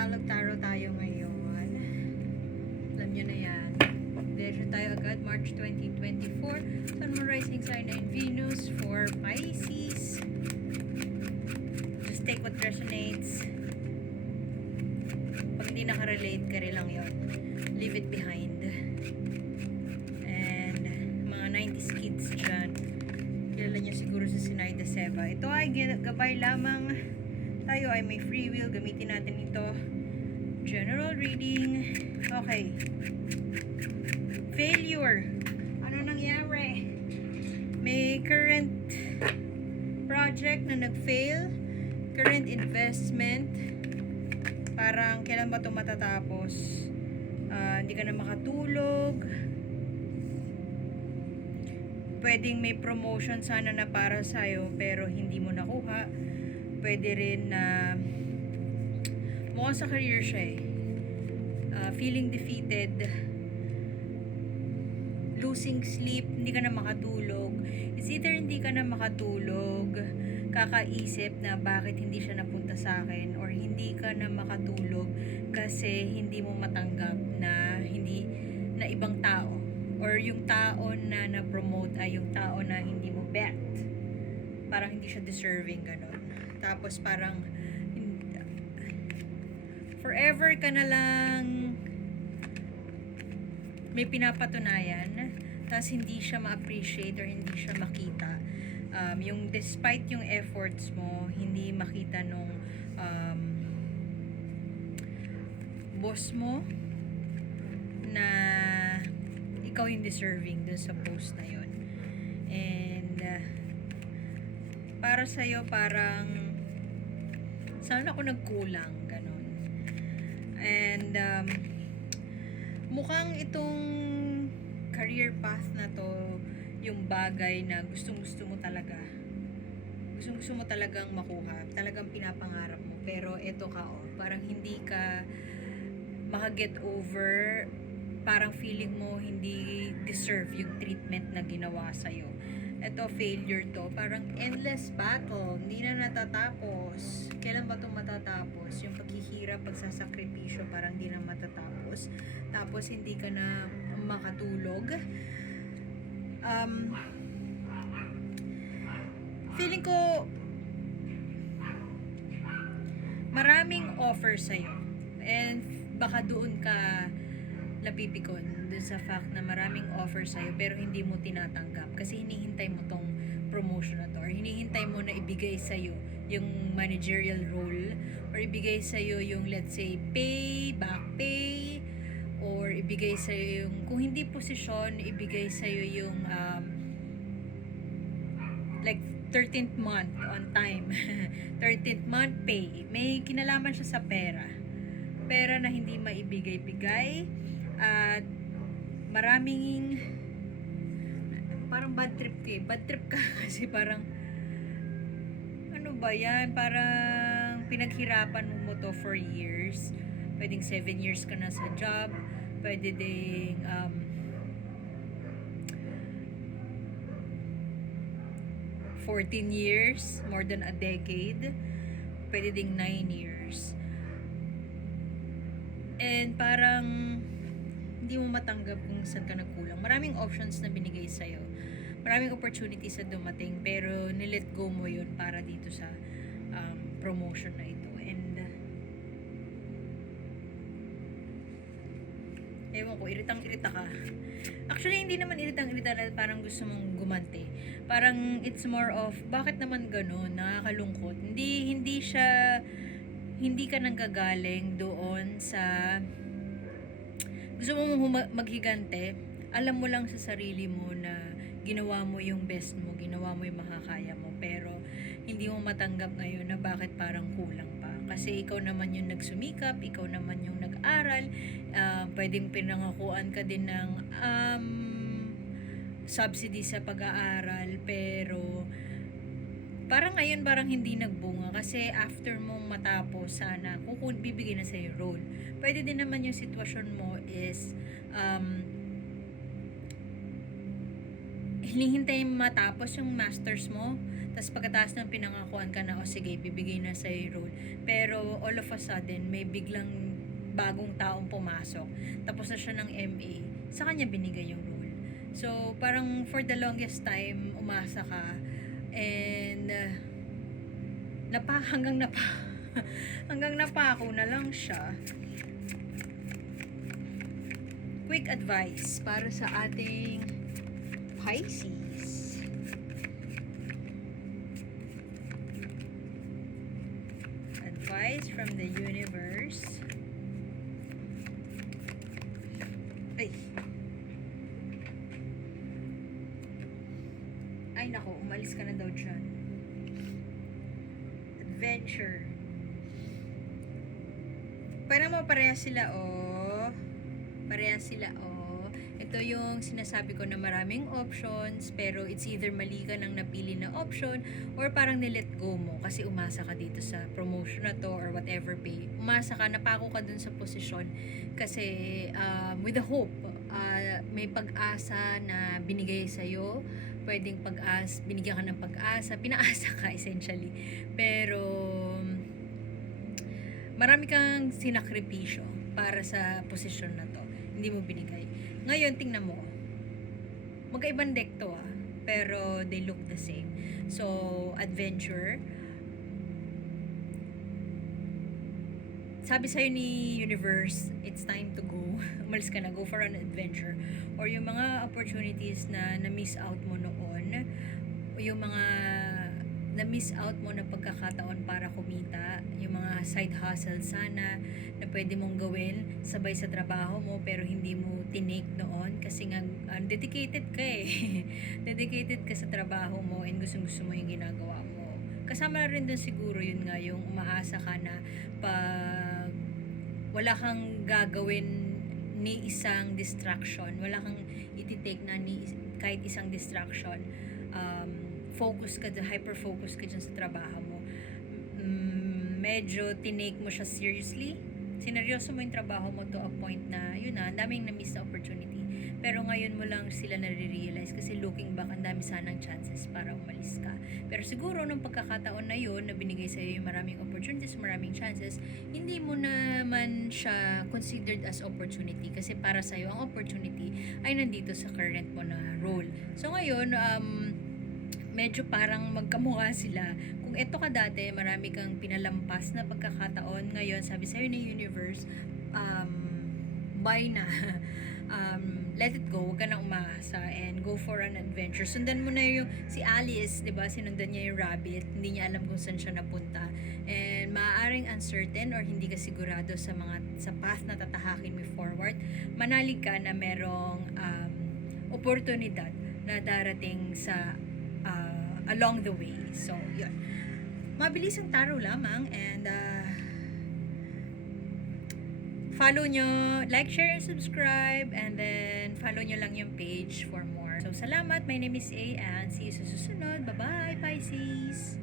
Tagalog Tarot tayo ngayon. Alam nyo na yan. Diretso tayo agad, March 2024. Sun, Moon, Rising Sign, and Venus for Pisces. Just take what resonates. Pag hindi nakarelate, carry lang yon. Leave it behind. And mga 90s kids dyan, kilala nyo siguro sa Sinay de Seva. Ito ay gabay lamang. Tayo ay may free will. Gamitin natin ito. General reading. Okay. Failure. Ano nangyari? May current project na nag-fail. Current investment. Parang kailan ba ito matatapos? Hindi ka na makatulog. Pwedeng may promotion sana na para sa'yo pero hindi mo nakuha. Pwede rin na mukhang sa career siya feeling defeated, losing sleep, hindi ka na makatulog. It's either hindi ka na makatulog, kakaisip na bakit hindi siya napunta sa akin, or hindi ka na makatulog kasi hindi mo matanggap na hindi na ibang tao, or yung tao na na-promote ay yung tao na hindi mo bet. Parang hindi siya deserving, ganun. Tapos parang forever ka na lang may pinapatunayan, tapos hindi siya ma-appreciate or hindi siya makita. Yung despite yung efforts mo, hindi makita nung boss mo na ikaw yung deserving dun sa post na yun. And para sa'yo parang saan ako nagkulang, ganon. And mukhang itong career path na to yung bagay na gustong-gusto mo talaga. Gustong-gusto mo talagang makuha, talagang pinapangarap mo. Pero eto ka, parang hindi ka makaget over, parang feeling mo hindi deserve yung treatment na ginawa sa'yo. Ito, failure to. Parang endless battle. Hindi na natatapos. Kailan ba ito matatapos? Yung paghihirap, pagsasakripisyo, parang hindi na matatapos. Tapos, hindi ka na makatulog. Feeling ko, maraming offer sa'yo. And baka doon ka napipikon dun sa fact na maraming offer sa'yo pero hindi mo tinatanggap kasi hinihintay mo tong promotion na to, or hinihintay mo na ibigay sa'yo yung managerial role, or ibigay sa'yo yung let's say pay, back pay, or ibigay sa'yo yung kung hindi posisyon, ibigay sa'yo yung like 13th month on time 13th month pay. May kinalaman siya sa pera na hindi maibigay-bigay. At maraming parang bad trip ka kasi parang ano ba yan, parang pinaghirapan mo to for years. Pwedeng 7 years ka na sa job, pwede ding 14 years, more than a decade, pwede ding 9 years. And parang hindi mo matanggap kung saan ka nagkulang. Maraming options na binigay sa'yo. Maraming opportunities na dumating, pero nilet go mo yun para dito sa promotion na ito. And ewan ko, iritang-irita ka. Actually, hindi naman iritang-irita na parang gusto mong gumante. Parang it's more of, bakit naman ganun? Nakakalungkot. Hindi ka nanggagaling doon sa gusto mo maghigante, alam mo lang sa sarili mo na ginawa mo yung best mo, ginawa mo yung makakaya mo, pero hindi mo matanggap ngayon na bakit parang kulang pa. Kasi ikaw naman yung nagsumikap, ikaw naman yung nag-aral, pwedeng pinangakuan ka din ng subsidy sa pag-aaral, pero parang ngayon parang hindi nagbunga kasi after mong matapos sana bibigyan na sa'yo role. Pwede din naman yung sitwasyon mo is hinihintay matapos yung masters mo, Tapos pagkatapos ng pinangakuan ka na, o sige, bibigay na sa'yo yung role. Pero all of a sudden, may biglang bagong taong pumasok. Tapos na siya ng MA. Sa kanya binigay yung role. So, parang for the longest time, umasa ka. And, hanggang napako na lang siya. Quick advice para sa ating Pisces. Advice from the universe. Ay. Ay nako, umalis ka na daw dyan. Adventure. Parang maparehas sila, oh. Parehas sila, oh. Ito yung sinasabi ko na maraming options, pero it's either mali ka ng napili na option, or parang nilet go mo kasi umasa ka dito sa promotion na to or whatever pay. Umasa ka, napako ka dun sa posisyon kasi with the hope, may pag-asa na binigay sa'yo, pwedeng binigyan ka ng pag-asa, pinaasa ka essentially. Pero marami kang sinakripisyo para sa posisyon na to. Hindi mo binigay. Ngayon, tingnan mo. Magkaibang deck to pero they look the same. So, adventure. Sabi sa'yo ni universe, it's time to go. Umalis ka na, go for an adventure. Or yung mga opportunities na na-miss out mo noon, yung mga na-miss out mo na pagkakataon para kumita, yung mga side hustle sana na pwede mong gawin sabay sa trabaho mo pero hindi mo tinake noon kasi nga dedicated ka dedicated ka sa trabaho mo and gusto mo yung ginagawa mo. Kasama na rin doon siguro yun nga yung umaasa ka na pag wala kang gagawin ni isang distraction, wala kang ititake na ni kahit isang distraction, focus ka dyan, hyper-focus ka dyan sa trabaho mo. Medyo tinake mo siya seriously. Sineryoso mo yung trabaho mo to a point na, yun na, daming na-miss na opportunity. Pero ngayon mo lang sila nare-realize kasi looking back, ang dami sanang chances para umalis ka. Pero siguro, nung pagkakataon na yun, na binigay sa'yo yung maraming opportunities, maraming chances, hindi mo naman siya considered as opportunity kasi para sa'yo, ang opportunity ay nandito sa current mo na role. So ngayon, medyo parang magkamukha sila. Kung eto ka dati, marami kang pinalampas na pagkakataon. Ngayon, sabi sa'yo ni universe, bye na. Let it go, huwag ka na umaasa and go for an adventure. Sundan mo na yung si Alice, 'di ba? Sinundan niya yung rabbit, hindi niya alam kung saan siya napunta. And maaaring uncertain or hindi ka sigurado sa path na tatahakin mo forward. Manalig ka na merong oportunidad na darating sa along the way. So, yun. Mabilis ang taro lamang and follow nyo, like, share, and subscribe, and then follow nyo lang yung page for more. So, salamat. My name is A, and see you sa susunod. Bye-bye, Pisces!